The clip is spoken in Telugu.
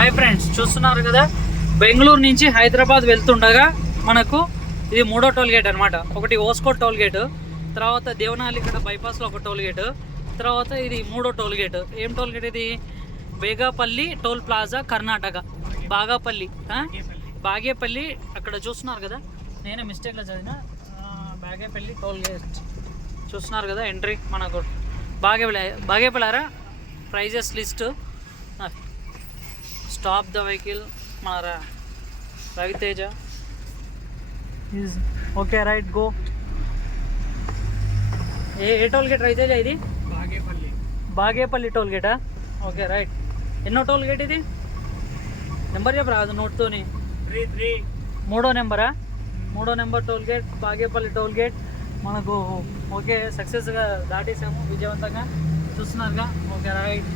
హాయ్ ఫ్రెండ్స్ చూస్తున్నారు కదా? బెంగళూరు నుంచి హైదరాబాద్ వెళ్తుండగా మనకు ఇది మూడో టోల్ గేట్ అనమాట ఒకటి ఓస్కో టోల్ గేట్ తర్వాత దేవనాలి ఇక్కడ బైపాస్లో ఒక టోల్ గేట్ తర్వాత ఇది మూడో టోల్ గేట్ ఏం టోల్ గేట్ ఇది? Begapalli toll plaza Karnataka. బాగాపల్లి Bagepalli అక్కడ చూస్తున్నారు కదా? నేనే మిస్టేక్లో చదివిన బాగేపల్లి టోల్ గేట్ చూస్తున్నారు కదా ఎంట్రీ మనకు? Bagepalli బాగేపల్లారా prices list. Stop the vehicle మన Raviteja is okay right go ఏ ఏ టోల్ గేట్ రవితేజ ఇది? బాగేపల్లి. బాగేపల్లి టోల్ గేటా ఓకే రైట్ ఎన్నో టోల్ గేట్ ఇది? నెంబర్ చెప్పరా అది నోట్తోని? Three three. మూడో నెంబరా? మూడో number toll gate Bagepalli toll gate మనకు ఓకే సక్సెస్గా దాటేసాము విజయవంతంగా. చూస్తున్నారుగా? Okay right